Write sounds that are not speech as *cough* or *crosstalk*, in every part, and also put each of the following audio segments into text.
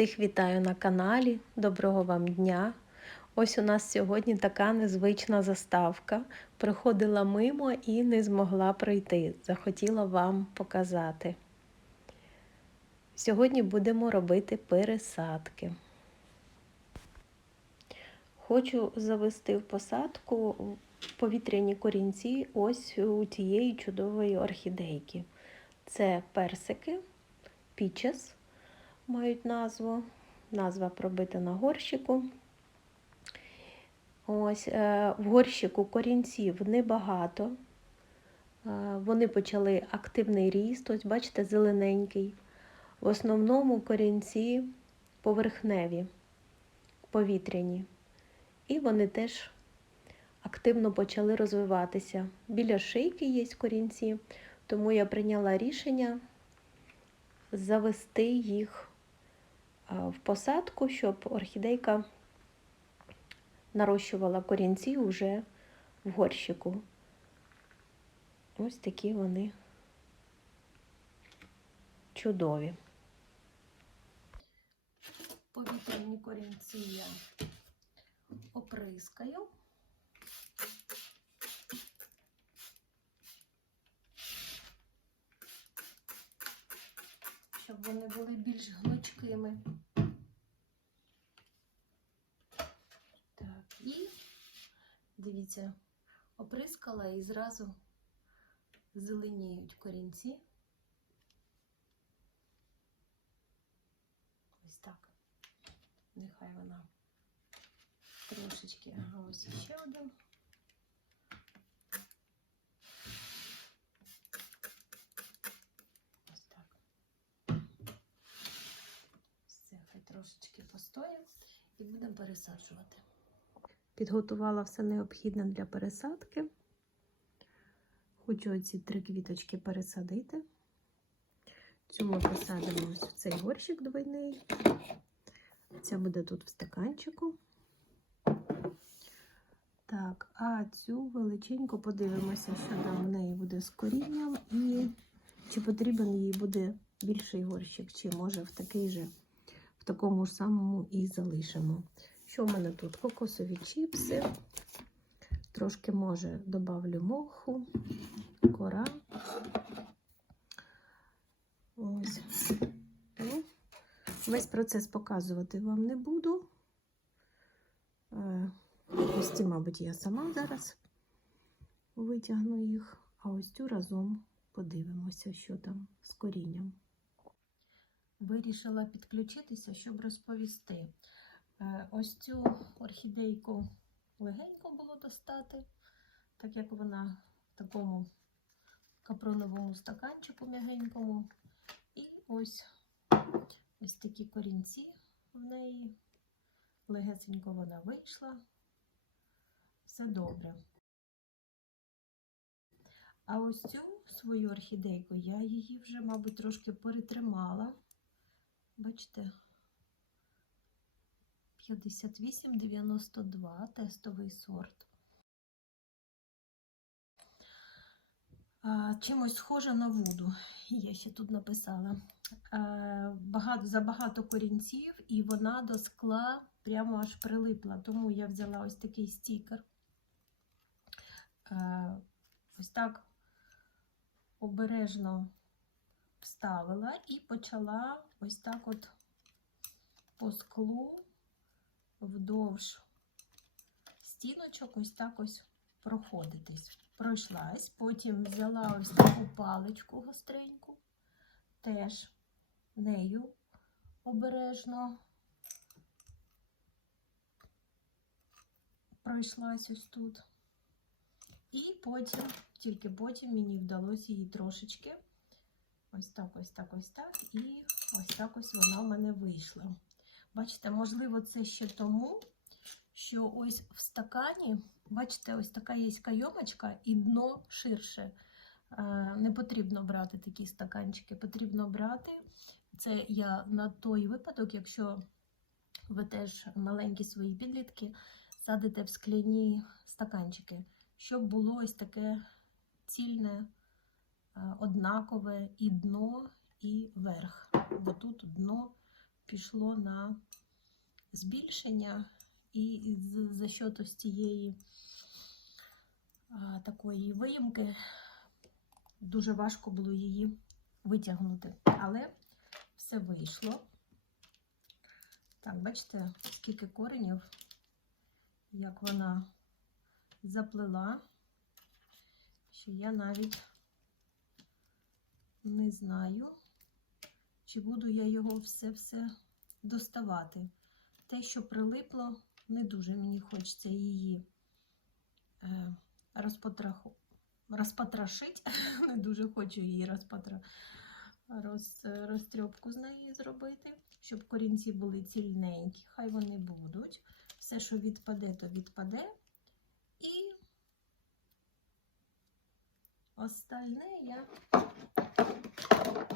Всіх вітаю на каналі. Доброго вам дня. Ось у нас сьогодні така незвична заставка. Приходила мимо і не змогла пройти. Захотіла вам показати. Сьогодні будемо робити пересадки. Хочу завести в посадку повітряні корінці ось у тієї чудової орхідейки. Це персики, пічес мають назву. Назва пробита на горщику. Ось е, В горщику корінців небагато. Е, вони почали активний ріст, ось бачите, зелененький. В основному корінці поверхневі, повітряні. І вони теж активно почали розвиватися. Біля шийки є корінці, тому я прийняла рішення завести їх в посадку, щоб орхідейка нарощувала корінці вже в горщику. Ось такі вони чудові. Повітряні корінці я оприскаю. Щоб вони були більш гнучкими. Так, і дивіться, оприскала і зразу зеленіють корінці. Ось так. Нехай вона трошечки, ось ще один. Ось так. Все, хай трошечки постоять і будемо пересаджувати. Підготувала все необхідне для пересадки. Хочу оці три квіточки пересадити. Цю ми посадимо ось в цей горщик двойний. Ця буде тут в стаканчику. Так, а цю величеньку подивимося, що там в неї буде з корінням, і чи потрібен їй буде більший горщик, чи може в такий же, в такому ж самому і залишимо. Що в мене тут? Кокосові чіпси. Трошки, може, добавлю моху, кора. Ось. Ну, весь процес показувати вам не буду. Е, Ось ці, мабуть, я сама зараз витягну їх, а ось цю разом подивимося, що там з корінням. Вирішила підключитися, щоб розповісти. Е, ось цю орхідейку легенько було достати, так як вона в такому капроновому стаканчику м'ягенькому. І ось ось такі корінці в неї. Легесенько вона вийшла. Все добре. А ось цю свою орхідейку я її вже, мабуть, трошки перетримала. Бачите? 58,92 тестовий сорт. Чимось схожа на вуду, я ще тут написала. Багато, Забагато корінців, і вона до скла прямо аж прилипла. Тому я взяла ось такий стікер. Ось так обережно вставила і почала ось так от по склу вдовж стіночок ось так ось проходитись. Пройшлась, потім взяла ось таку паличку гостреньку, теж нею обережно пройшлась ось тут. І потім, тільки потім мені вдалося її трошечки ось так, ось так, ось так, і ось так ось вона в мене вийшла. Бачите, можливо, це ще тому, що ось в стакані, бачите, ось така є кайомочка і дно ширше. Не потрібно брати такі стаканчики, потрібно брати. Це я на той випадок, якщо ви теж маленькі свої підлітки, садите в скляні стаканчики, щоб було ось таке цільне, однакове і дно, і верх. Бо тут дно пішло на збільшення, і за счет ось цієї а, такої виїмки дуже важко було її витягнути. Але все вийшло. Так, бачите, скільки коренів, як вона заплела, що я навіть не знаю, чи буду я його все-все доставати. Те, що прилипло, не дуже мені хочеться її е, розпотраху, розпотрошити. *laughs* Не дуже хочу її розпотра... роз... розтрьопку з неї зробити, щоб корінці були цільненькі. Хай вони будуть. Все, що відпаде, то відпаде. І остальне я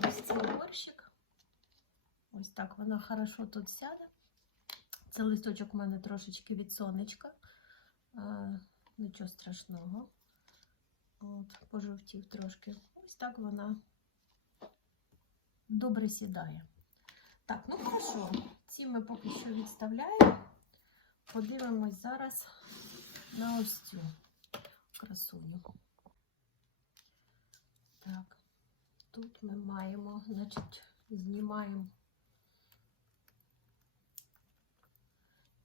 ось цей горщик. Ось так вона хорошо тут сяде. Це листочок у мене трошечки від сонечка. Нічого страшного. От, пожовтів трошки. Ось так вона добре сідає. Так, ну хорошо. Ці ми поки що відставляємо. Подивимось зараз на ось цю красуню. Так, тут ми маємо, значить, знімаємо.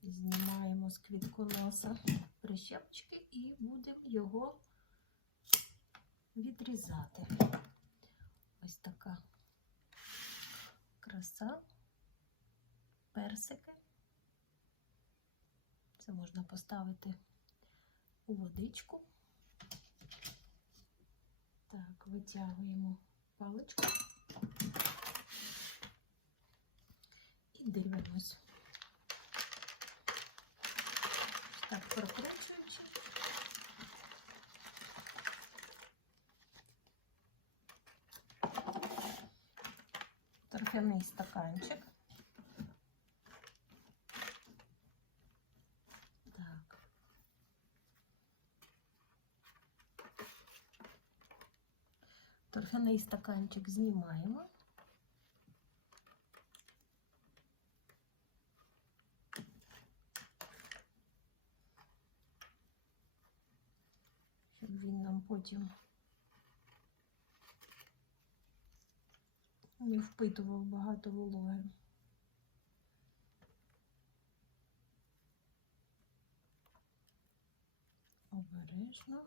Знімаємо з квітконоса прищепочки і будемо його відрізати. Ось така краса, персики. Це можна поставити у водичку. Так, витягуємо паличку і дивимось. Так, прокручуючи. Торфяний стаканчик. Так. Торфяний стаканчик знімаємо. Потім не впитував багато вологи. Обережно.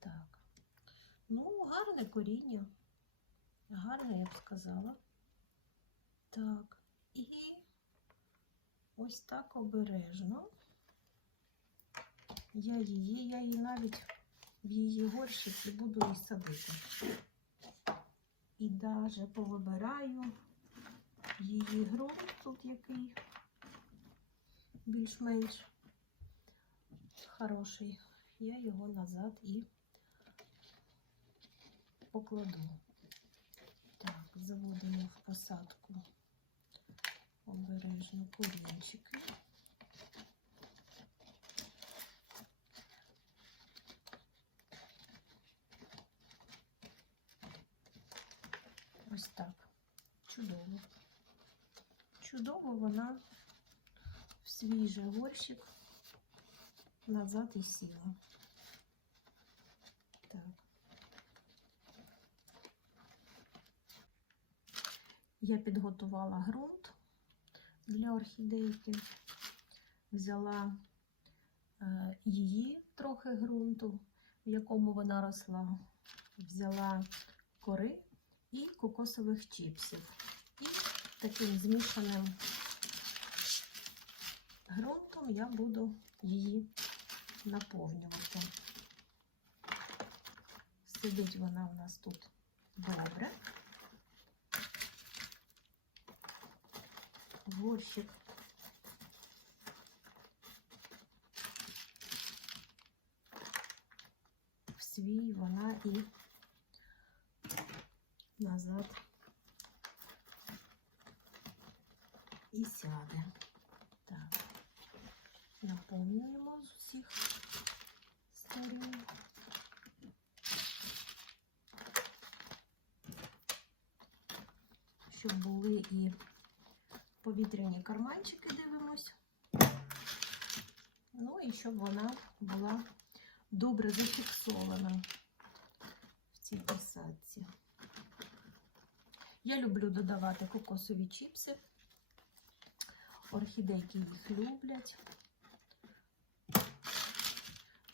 Так. Ну, гарне коріння. Гарне, я б сказала. Так. І ось так обережно. Я її, я її навіть в її горщиці буду і садити. І даже повибираю її ґрунт тут який більш-менш хороший. Я його назад і покладу. Так, заводимо в посадку обережно корінчики. Ось так. Чудово. Чудово вона в свіжий горщик назад і сіла. Так. Я підготувала ґрунт для орхідейки, взяла е, її трохи ґрунту, в якому вона росла, взяла кори і кокосових чіпсів. І таким змішаним ґрунтом я буду її наповнювати. Сидить вона у нас тут добре. Горщик. В свій вона і назад і сяде. Так, наповнюємо з усіх сторін. щоб були і повітряні карманчики, дивимось. Ну і щоб вона була добре зафіксована в цій посадці. Я люблю додавати кокосові чіпси. Орхідейки їх люблять.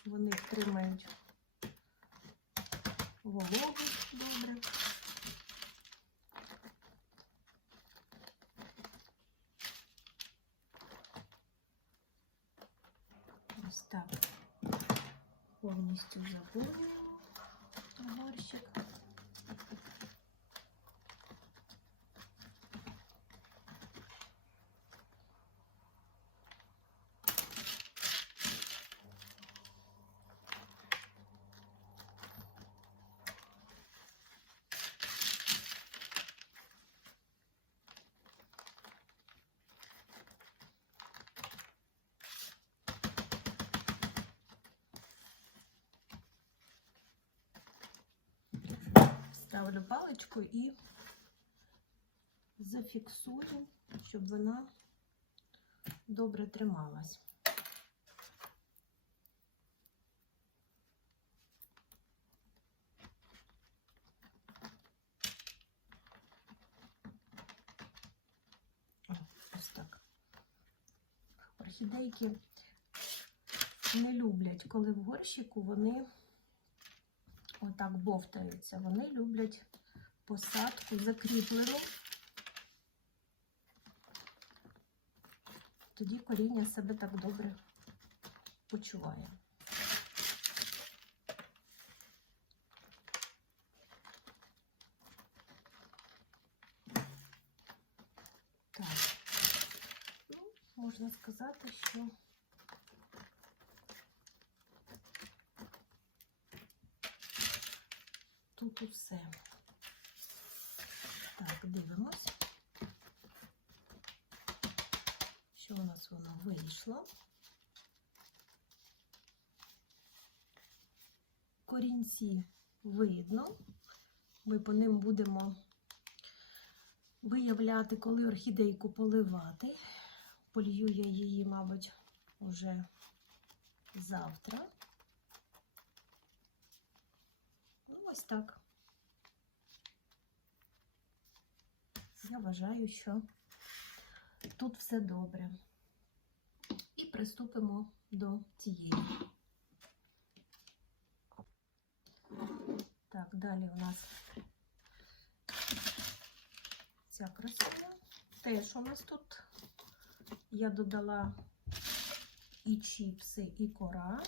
Вони тримають вологу добре. Ось так повністю заповнюємо горщик. Ставлю паличку і зафіксую, щоб вона добре трималась. Ось так. Орхідейки не люблять, коли в горщику вони отак бовтаються. Вони люблять посадку закріплену. Тоді коріння себе так добре почуває. Так, ну, можна сказати, що тут усе. Так, дивимось, що у нас воно вийшло. Корінці видно. Ми по ним будемо виявляти, коли орхідейку поливати. Полью я її, мабуть, уже завтра. Ну, ось так. Я вважаю, що тут все добре. І приступимо до цієї. Так, далі у нас ця красива. Теж у нас тут я додала і чіпси, і кора,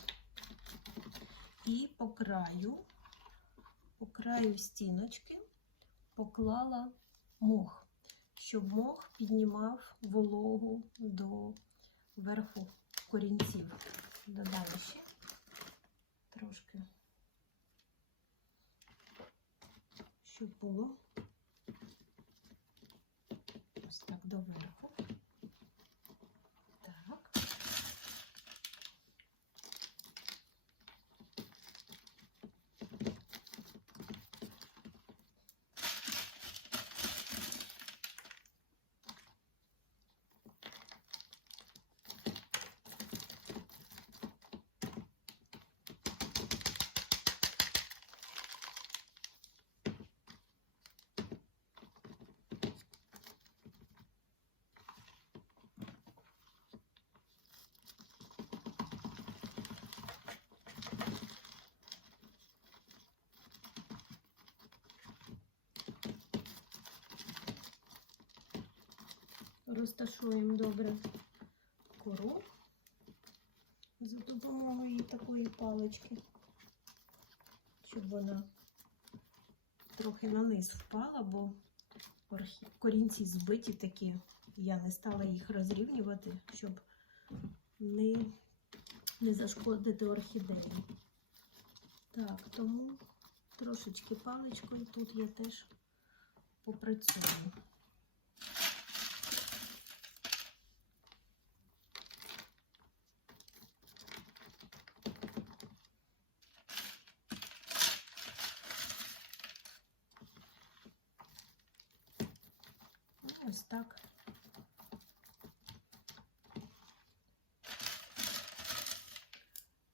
і по краю, по краю стіночки поклала мох, щоб мох піднімав вологу до верху корінців. Додаю ще трошки, щоб було ось так доверху. Так. Розташуємо добре кору за допомогою такої палички, щоб вона трохи на низ впала, бо корінці збиті такі. Я не стала їх розрівнювати, щоб не, не зашкодити орхідеї. Так, тому трошечки паличкою тут я теж попрацюю. Ось так.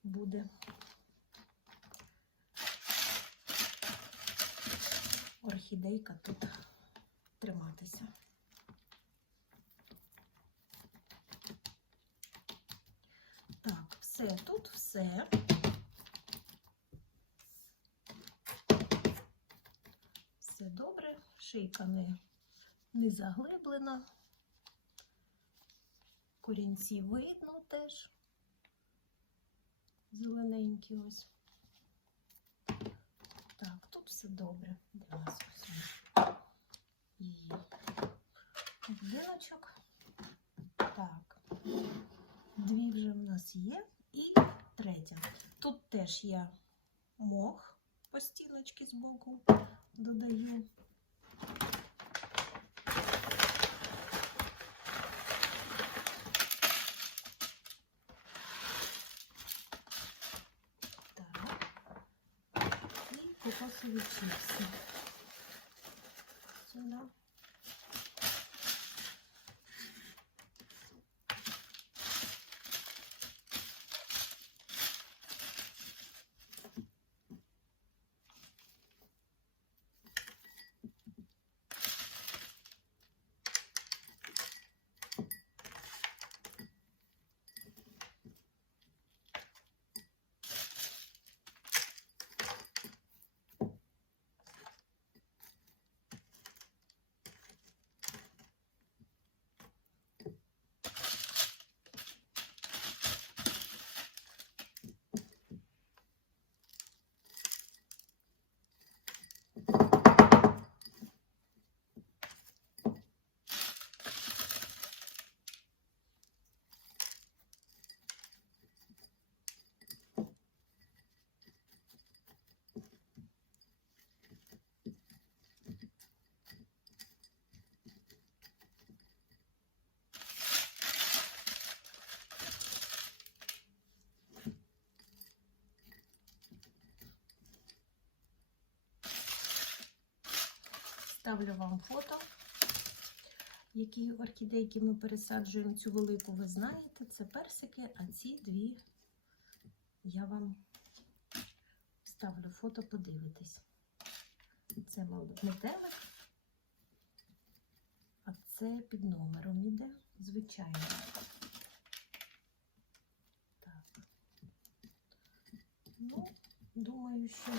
Буде орхідейка тут триматися. Так, все, тут все. Все добре, шийка не, не заглиблена. Корінці видно теж. Зелененькі ось. Так, тут все добре. У нас ось її будиночок. Так, дві вже в нас є. І третя. Тут теж я мох по стіночці з боку додаю. Так. І кокосові чипси. Ставлю вам фото. Які орхідейки ми пересаджуємо цю велику, ви знаєте, це персики, а ці дві я вам ставлю фото, подивитись. Це, мабуть, метелик, а це під номером іде, звичайно. Так. Ну, думаю, що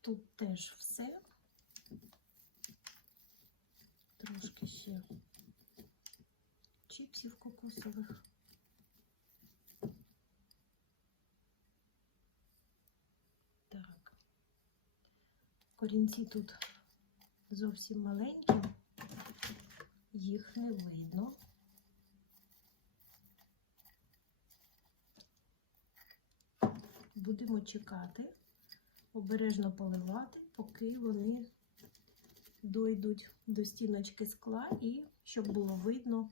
тут теж все. Трошки ще чіпсів кокосових. Так. Корінці тут зовсім маленькі, їх не видно. Будемо чекати, обережно поливати, поки вони дойдуть до стіночки скла і щоб було видно,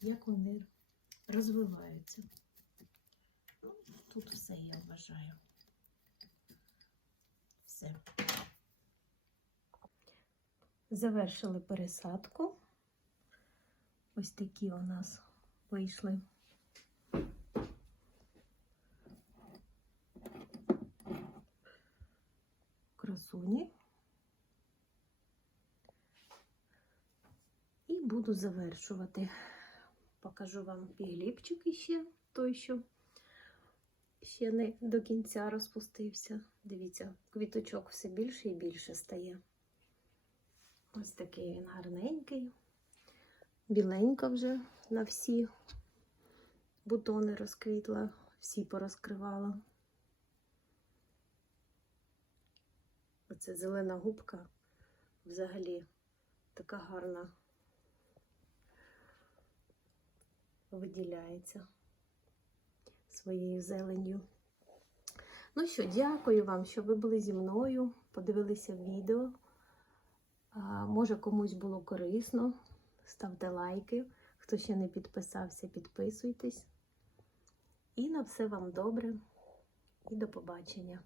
як вони розвиваються. Ну, тут все, я вважаю. Все. Завершили пересадку. Ось такі у нас вийшли. Красуні. І буду завершувати. Покажу вам пігліпчик іще, той, що ще не до кінця розпустився. Дивіться, квіточок все більше і більше стає. Ось такий він гарненький, біленька вже на всі бутони розквітла, всі порозкривала. Оце зелена губка взагалі така гарна. Виділяється своєю зеленню. Ну що, дякую вам, що ви були зі мною, подивилися відео. Може комусь було корисно. Ставте лайки. Хто ще не підписався, підписуйтесь. І на все вам добре і до побачення!